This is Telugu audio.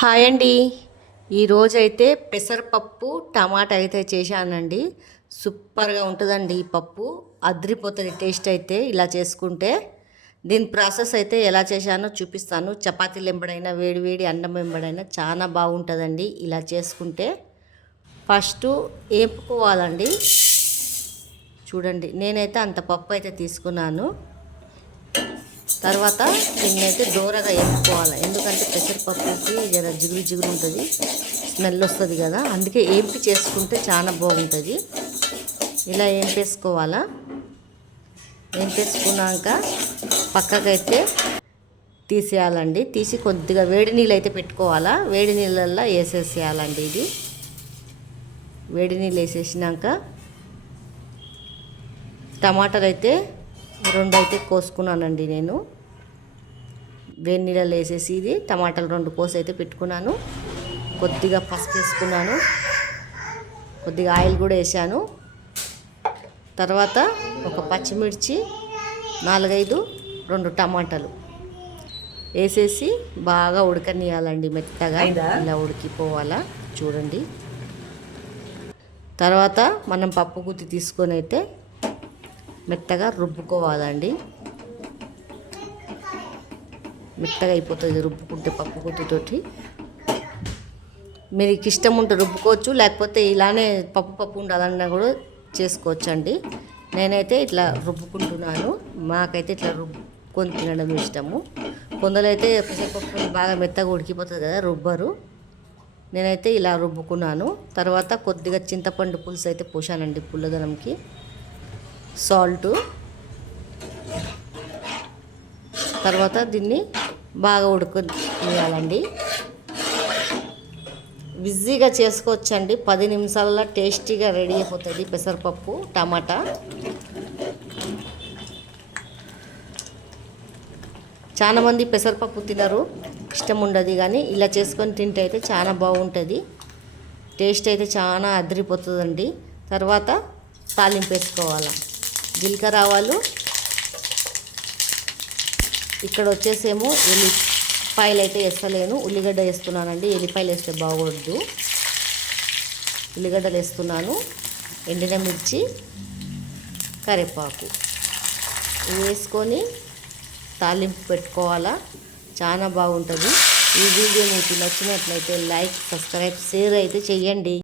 హాయ్ అండి. ఈరోజైతే పెసరపప్పు టమాటా అయితే చేశానండి. సూపర్గా ఉంటుందండి ఈ పప్పు. అద్రిపోతుంది టేస్ట్ అయితే ఇలా చేసుకుంటే. దీని ప్రాసెస్ అయితే ఎలా చేశానో చూపిస్తాను. చపాతీలు ఎంబడైనా వేడి వేడి అన్నం ఎంబడైనా చాలా బాగుంటుందండి ఇలా చేసుకుంటే. ఫస్ట్ వేపుకోవాలండి. చూడండి నేనైతే అంత పప్పు అయితే తీసుకున్నాను. తర్వాత దీన్ని అయితే దూరగా వేపుకోవాలి. ఎందుకంటే పెసరపప్పుకి జర జిగురు జిగురు ఉంటుంది, స్మెల్ వస్తుంది కదా, అందుకే ఏంపి చేసుకుంటే చాలా బాగుంటుంది. ఇలా ఏంపేసుకోవాలా. ఏంపేసుకున్నాక పక్కకైతే తీసేయాలండి. తీసి కొద్దిగా వేడి నీళ్ళు అయితే పెట్టుకోవాలా. వేడి నీళ్ళల్లో వేసేసేయాలండి. ఇది వేడి నీళ్ళు వేసేసినాక టమాటాలు అయితే 2 అయితే కోసుకున్నానండి నేను. వేడి నీళ్ళలో వేసేసి ఇది టమాటాలు 2 కోసి అయితే పెట్టుకున్నాను. కొద్దిగా పసుపు వేసుకున్నాను, కొద్దిగా ఆయిల్ కూడా వేసాను. తర్వాత ఒక పచ్చిమిర్చి 4-5, 2 టమాటాలు వేసేసి బాగా ఉడకనియాలండి. మెత్తగా ఇలా ఉడికిపోవాలా చూడండి. తర్వాత మనం పప్పు గుత్తి తీసుకొని అయితే మెత్తగా రుబ్బుకోవాలండి. మెత్తగా అయిపోతుంది రుబ్బుకుంటే పప్పు గుత్తితోటి. మీకు ఇష్టం ఉంటే రుబ్బుకోవచ్చు, లేకపోతే ఇలానే పప్పు ఉండాలన్నా కూడా చేసుకోవచ్చు అండి. నేనైతే ఇట్లా రుబ్బుకుంటున్నాను. మాకైతే ఇట్లా రుబ్బుకొని తినడం ఇష్టము. కొందరైతే పెసరపప్పు బాగా మెత్తగా ఉడికిపోతుంది కదా, రుబ్బరు. నేనైతే ఇలా రుబ్బుకున్నాను. తర్వాత కొద్దిగా చింతపండు పులుసు అయితే పోసానండి పుల్లదనంకి. సాల్టు. తర్వాత దీన్ని బాగా ఉడకనియాలండి. ఈజీగా చేసుకోవచ్చండి. 10 నిమిషాలలో టేస్టీగా రెడీ అయిపోతుంది పెసరపప్పు టమాటా. చాలామంది పెసరపప్పు తినరు, ఇష్టం ఉండదు, కానీ ఇలా చేసుకొని తింటే అయితే చాలా బాగుంటుంది. టేస్ట్ అయితే చాలా అదిరిపోతుందండి. తర్వాత తాలింపు వేసుకోవాలి. జీలకర్ర ఆవాలు, ఇక్కడ వచ్చేసేమో ఎల్లిపాయలు అయితే వేస్తలేను, ఉల్లిగడ్డ వేస్తున్నానండి. ఎల్లిపాయలు వేస్తే బాగోద్దు. ఉల్లిగడ్డలు వేస్తున్నాను, ఎండిన మిర్చి, కరివేపాకు వేసుకొని తాలింపు పెట్టుకోవాలా. చాలా బాగుంటుంది. ఈ వీడియో మీకు నచ్చినట్లయితే లైక్, సబ్స్క్రైబ్, షేర్ అయితే చెయ్యండి.